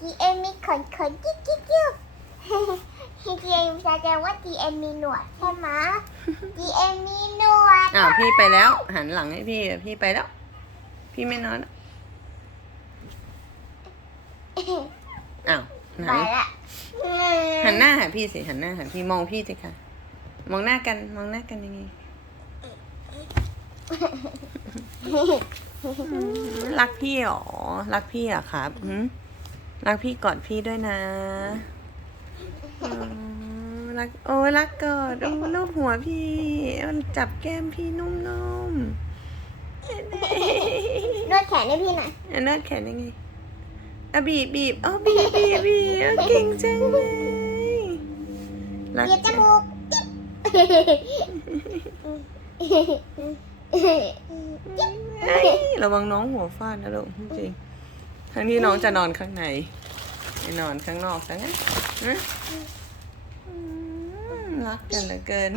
จีเอ็มมีขนขนจิ๊กจิ๊กจิ๊กจีเอ็มแสดงว่าจีเอ็มมีหนวดใช่ไหมจีเอ็มมีหนวดอ้าวพี่ไปแล้ว หันหลังให้พี่พี่ไปแล้ว พี่ไม่นอนแล้วอ้าวหัไปนละหันหน้าหาพี่สิหันหน้าหาพี่มองพี่สิค่ะ มองหน้ากันมองหน้ากันยังไงรักพี่หรอ รักพี่เหรอะครับหืม รักพี่กอดพี่ด้วยนะอ๋อรักโอ้ยรักกอดโอ้ลูบหัวพี่มันจับแก้มพี่นุ่มๆนวดแขนให้พี่หน่อยอันนวดแขนยังไงอะบีบบีบอ๋อบีบบีบบีบอ๋อเก่งจังเลยรักเบียดจจังมูกเอ้ยระวังน้องหัวฟาดนะลูกจริงๆ ทั้งที่น้องจะนอนข้างในไปนอนข้างนอกซะงั้นฮะรักกันเหลือเกิน